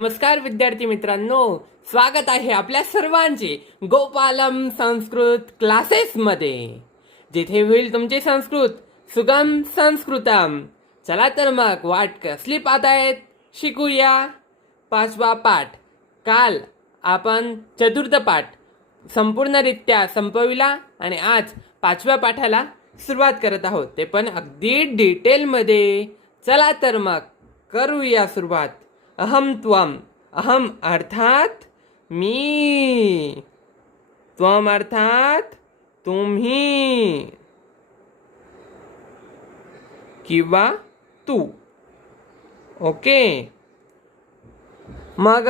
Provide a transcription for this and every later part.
नमस्कार विद्यार्थी मित्रांनो, स्वागत आहे आपल्या सर्वांचे गोपालम संस्कृत क्लासेसमध्ये, जिथे होईल तुमचे संस्कृत सुगम संस्कृतम. चला तर मग वाट कसली पाहतायत, शिकूया. 5वा पाठ. काल आपण चतुर्थ पाठ संपूर्णरित्या संपविला आणि आज 5व्या पाठाला सुरुवात करत आहोत, ते पण अगदी डिटेलमध्ये. चला तर मग करूया सुरुवात. अहम त्वम. अहम अर्थात मी, त्वम अर्थात तुम्ही किंवा तू. ओके. मग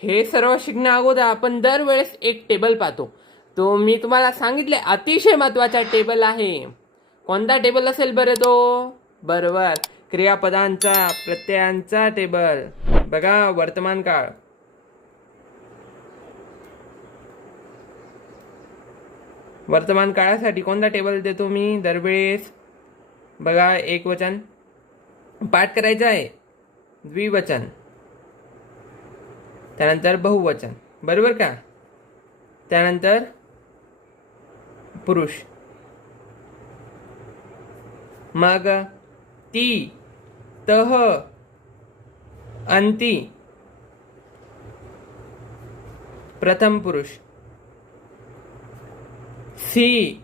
हे सर्व शिकण्या अगोदर आपण दरवेळेस एक टेबल पाहतो. तो मी तुम्हाला सांगितले अतिशय महत्त्वाचा टेबल आहे. कोणता टेबल असेल बरं तो? बरोबर, क्रियापदांचा प्रत्ययांचा टेबल. बघा, वर्तमान काळ. वर्तमान काळासाठी कोणता टेबल देतो मी दरवेळेस? बघा, एकवचन पाठ करायचं आहे, द्विवचन, त्यानंतर बहुवचन, बरोबर का? त्यानंतर पुरुष. मग ती, तह, अंती, प्रथम पुरुष. सी,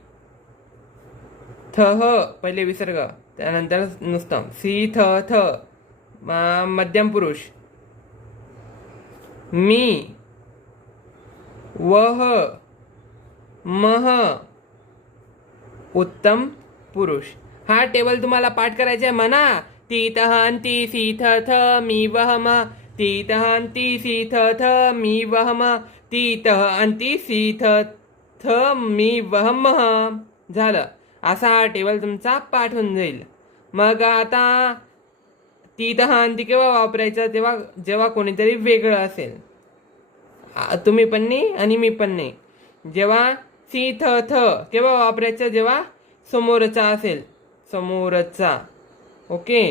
थह पहिले विसर्ग, त्यानंतर नुसतं सी थ थ, मध्यम पुरुष. मी, वह, मह, उत्तम पुरुष. हा टेबल तुम्हाला पाठ करायचा आहे म्हणा. ती तह अंती सी थ थ मी वह म. ती तह अंती सी थ थ मी वह म. ती तह अंती सी थ थ मी वह मह. झालं. असा हा टेबल तुमचा पाठ होऊन जाईल. मग आता ती तह अंती केव्हा वापरायचं? तेव्हा जेव्हा कोणीतरी वेगळं असेल. तुम्ही पण नाही आणि मी पण नाही. जेव्हा सी थ थ केव्हा वापरायचं? जेव्हा समोरचा असेल, समोरचा. ओके.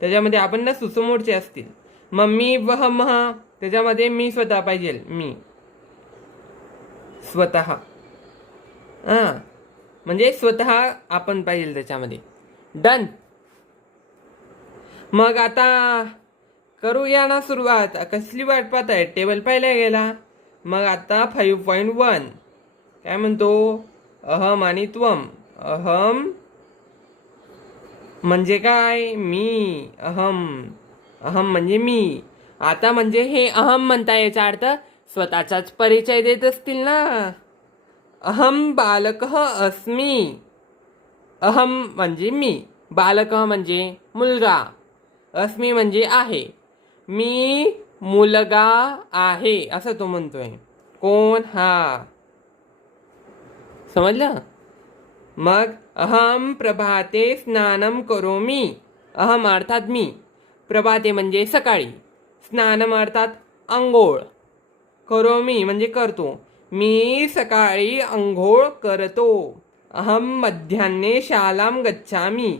त्याच्यामध्ये आपण ना सुसमोरचे असतील. मग मी वह मह, त्याच्यामध्ये मी स्वतः पाहिजे, मी स्वतः. म्हणजे स्वतः आपण पाहिजे त्याच्यामध्ये. डन. मग आता करूया ना सुरुवात. कसली वाट पाहताय? टेबल पाहिला गेला. मग आता 5.1 काय म्हणतो? अहम आणि त्वम. अहम म्हणजे काय? मी. अहम, अहम म्हणजे मी. आता म्हणजे हे अहम म्हणता, याचा अर्थ स्वतःचाच परिचय देत असतील ना. अहम बालकः अस्मि. अहम म्हणजे मी, बालकः म्हणजे मुलगा, अस्मि म्हणजे आहे, मी मुलगा आहे, असं तो म्हणतोय. कोण? हा. समजलं? मग अहम प्रभाते स्नानम करोमि. अहम अर्थात मी, प्रभाते म्हणजे सकाळी, स्नानम अर्थात अंघोळ, करोमि म्हणजे करतो, मी सकाळी अंघोळ करतो. अहम मध्यान्हे शालाम गच्छामि.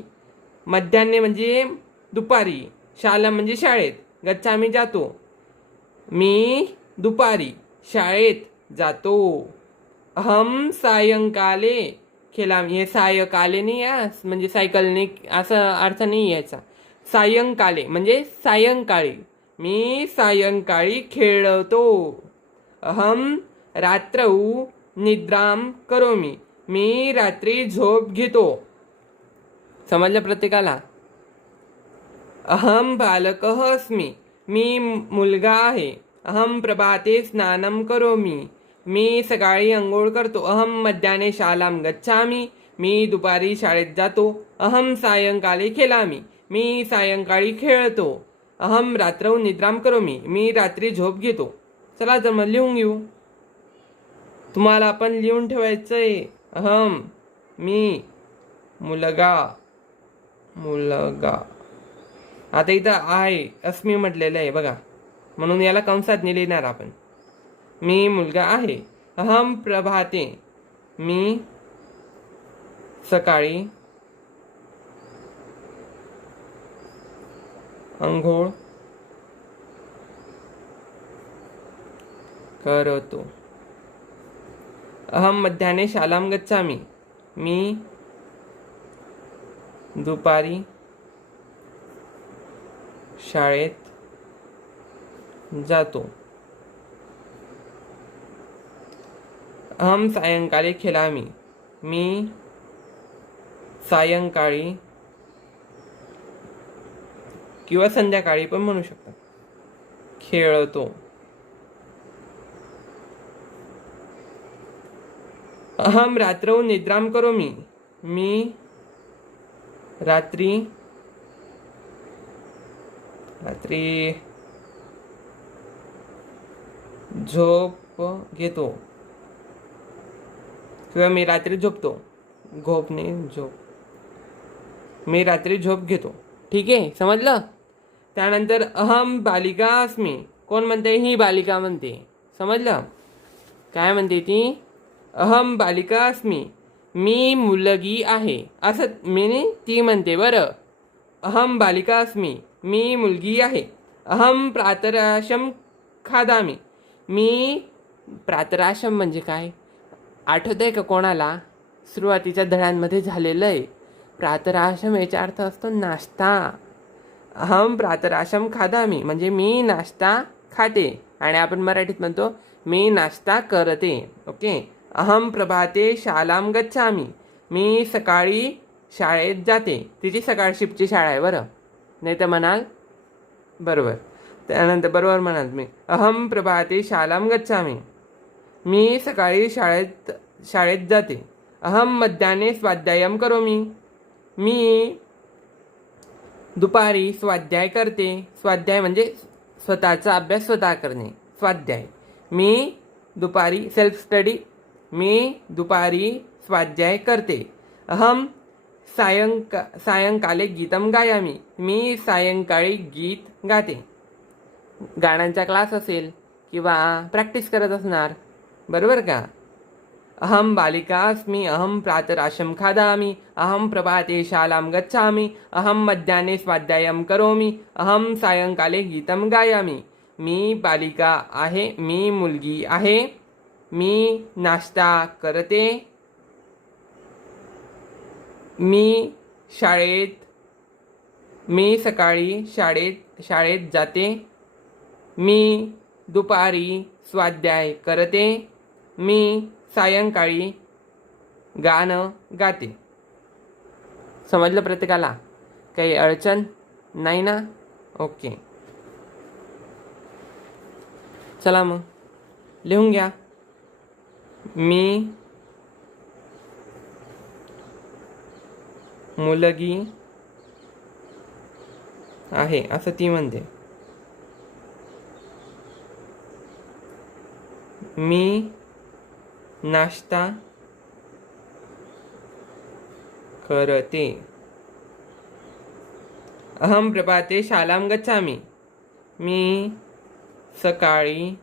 मध्यान्हे म्हणजे दुपारी, शालाम म्हणजे शाळेत, गच्छामि जातो, मी दुपारी शाळेत जातो. अहम सायंकाले खेळामी. हे सायकाले नाही म्हणजे सायकलने असं अर्थ नाही याचा. सायंकाले म्हणजे सायंकाळी, मी सायंकाळी खेळतो. अहम रात्रौ निद्राम करोमि. मी रात्री झोप घेतो. समजलं प्रत्येकाला? अहम बालकः अस्मि. मी मुलगा आहे. अहम प्रभाते स्नानम करोमि. मी सकाळी अंघोळ करतो. अहम मध्यान्हे शालाम गच्छामि. मी दुपारी शाळेत जातो. अहम सायंकाले खेळामि. मी सायंकाळी खेळतो. अहम रात्रौ निद्राम करोमि. मी रात्री झोप घेतो. चला तर मग लिहून घेऊ. तुम्हाला पण लिहून ठेवायचंय. अहम मी, मुलगा, मुलगा. आता इथं आहे अस्मि म्हटलेलं आहे बघा, म्हणून याला कंसात नाही लिहिणार आपण. मी मुलगा आहे. अहम प्रभाते, मी सकाळी अंघोळ करतो. अहम मध्याह्ने शालां गच्छामि. मी दुपारी शाळेत जातो. अहम सायंकाले खेळामि. मी सायंकाळी किंवा संध्याकाळी पण म्हणू शकता खेळतो. अहम रात्रौ निद्रां करोमि. मी रात्री झोप घेतो किंवा मी रात्री झोपतो. मी रात्री झोप घेतो. ठीक आहे, समजलं. त्यानंतर अहम बालिका अस्मि. कोण म्हणते? ही बालिका म्हणते. समजलं काय म्हणते ती? अहम बालिका अस्मि. मी मुलगी आहे असं मी ती म्हणते. बरं, अहम बालिका अस्मि. मी मुलगी आहे. अहम प्रातराशम खादामि. मी प्रातराशम म्हणजे काय आठवत आहे का कोणाला? सुरुवातीच्या धड्यांमध्ये झालेलं आहे. प्रातराशम याचा अर्थ असतो नाश्ता. अहम प्रातराशम खादामि म्हणजे मी नाश्ता खाते, आणि आपण मराठीत म्हणतो मी नाश्ता करते. ओके. अहम प्रभाते शालां गच्छामि. मी सकाळी शाळेत जाते. तिची सकाळ शिफ्टची शाळा आहे. बरं, नाही तर म्हणाल बरोबर. त्यानंतर बरोबर म्हणाल मी. अहम प्रभाते शालां गच्छामि. मी सकाळी शाळेत जाते. अहम मध्याह्ने स्वाध्यायं करोमि. मी दुपारी स्वाध्याय करते. स्वाध्याय म्हणजे स्वतःचा अभ्यास स्वतः करणे, स्वाध्याय. मी दुपारी सेल्फ स्टडी. मी दुपारी स्वाध्याय करते. अहम सायंकाले गीतं गायामि. मी सायंकाळी गीत गाते. गाण्यांचा क्लास असेल किंवा प्रॅक्टिस करत असणार. बरोबर का? अहम बालिका अस्मि. अहम प्रातराशं खादामि. अहम प्रभाते शालां गच्छामि. अहम मध्याह्ने स्वाध्यायं करोमि. अहम सायंकाले गीतं गायामि. मी बालिका आहे. मी मुलगी आहे. मी नाश्ता करते. मी सकाळी शाळेत जाते. मी दुपारी स्वाध्याय करते. मी सायंकाळी गाणं गाते. समजलं प्रत्येकाला? काही अडचण नाही ना? ओके, चला मग लिहून घ्या. मी मुलगी आहे असं ती म्हणते. मी नाश्ता करते. अहम प्रभाते शालां गच्छामि. मी सकाळी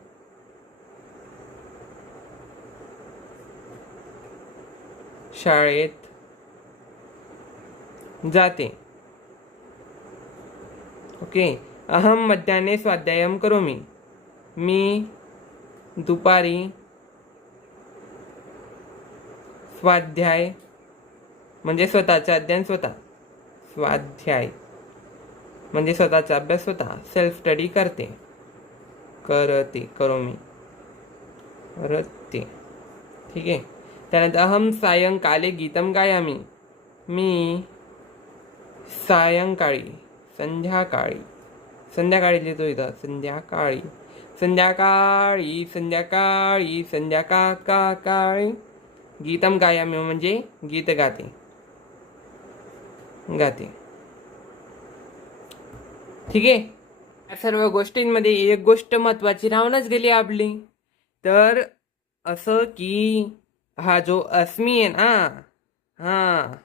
शाळेत जाते. ओके. अहम मध्याह्ने स्वाध्यायं करोमि. मी दुपारी स्वाध्याय म्हणजे स्वतःचे अध्ययन स्वतः, स्वाध्याय म्हणजे स्वतःचा अभ्यास स्वतः, सेल्फ स्टडी करते. करोमि. ठीक आहे. त्यानंतर अहम सायंकाले गीतं गायामि. मी संध्याकाळी लिहितो इथं. संध्याकाळी गीतं गायामि म्हणजे गीत गाते. ठीक आहे. या सर्व गोष्टींमध्ये एक गोष्ट महत्वाची राहूनच गेली आपली. तर असं की हा जो अस्मी आहे ना,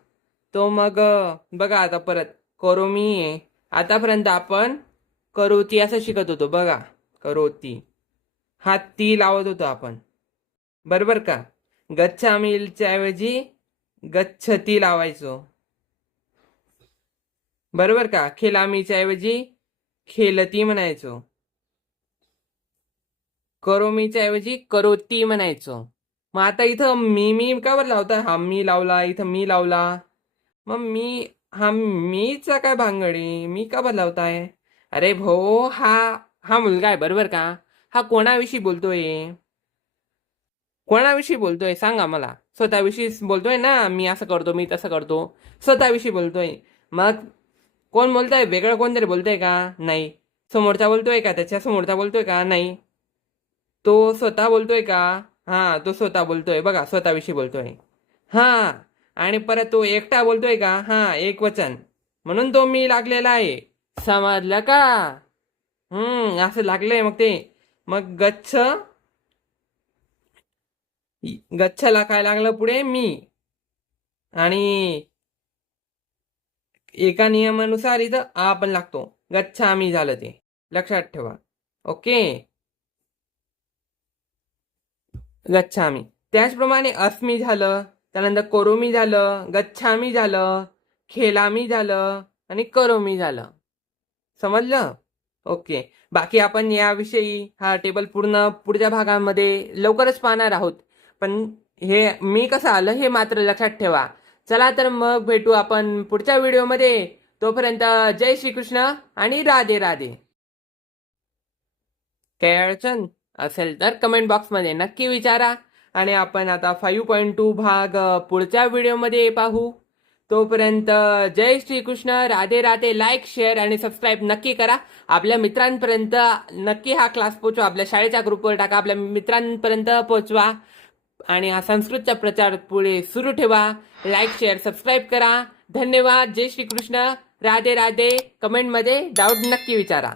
तो मग बघा आता परत करोमी आहे. आतापर्यंत आपण करोती असं शिकत होतो. बघा, करोती हा ती लावत होतो आपण. बरोबर का? गच्छामीच्या ऐवजी गच्छती लावायचो. बरोबर का? खेलामीच्या ऐवजी खेलती म्हणायचो. करोमीच्या ऐवजी करोती म्हणायचो. मग आता इथं मी का बरं लावताय? हा मी लावला, इथं मी लावला. मग हा मीचा काय भांगडी? मी का बरं लावताय? अरे भाऊ, हा हा मुलगा आहे बरोबर का? हा कोणाविषयी बोलतोय? कोणाविषयी बोलतोय सांगा मला. स्वतःविषयी बोलतोय ना, मी असं करतो, मी तसं करतो. स्वतःविषयी बोलतोय. मग कोण बोलतोय? वेगळं कोणतरी बोलतोय का? नाही. समोरचा बोलतोय का? त्याच्या समोरचा बोलतोय का? नाही. तो स्वतः बोलतोय का? हा, तो स्वतः बोलतोय बघा, स्वतःविषयी बोलतोय. हा, आणि परत तो एकटा बोलतोय का? हा, एक वचन. म्हणून तो मी लागलेला आहे. समजलं का? असं लागलंय मग ते. मग गच्छला काय लागलं पुढे? मी. आणि एका नियमानुसार इथं आ पण लागतो. गच्छामी झालं ते, लक्षात ठेवा. ओके, गच्छामी. त्याचप्रमाणे अस्मी झालं, त्यानंतर कोरोमी झालं, गच्छामी झालं, खेलामी झालं आणि करोमी झालं. समजलं? ओके. बाकी आपण याविषयी हा टेबल पूर्ण पुढच्या भागामध्ये लवकरच पाहणार आहोत. पण हे मी कसं आलं हे मात्र लक्षात ठेवा. चला तर मग भेटू आपण पुढच्या व्हिडिओमध्ये. तोपर्यंत जय श्रीकृष्ण आणि राधे राधे. काही अडचण असेल तर कमेंट बॉक्समध्ये नक्की विचारा. आणि आपण आता 5.2 भाग पुढच्या व्हिडिओमध्ये पाहू. तोपर्यंत जय श्रीकृष्ण, राधे राधे. लाईक, शेअर आणि सबस्क्राईब नक्की करा. आपल्या मित्रांपर्यंत नक्की हा क्लास पोचवा. आपल्या शाळेच्या ग्रुपवर टाका, आपल्या मित्रांपर्यंत पोचवा. आणि हा संस्कृतचा प्रचार पुढे सुरू ठेवा. लाईक, शेअर, सबस्क्राईब करा. धन्यवाद. जय श्रीकृष्ण, राधे राधे. कमेंटमध्ये डाऊट नक्की विचारा.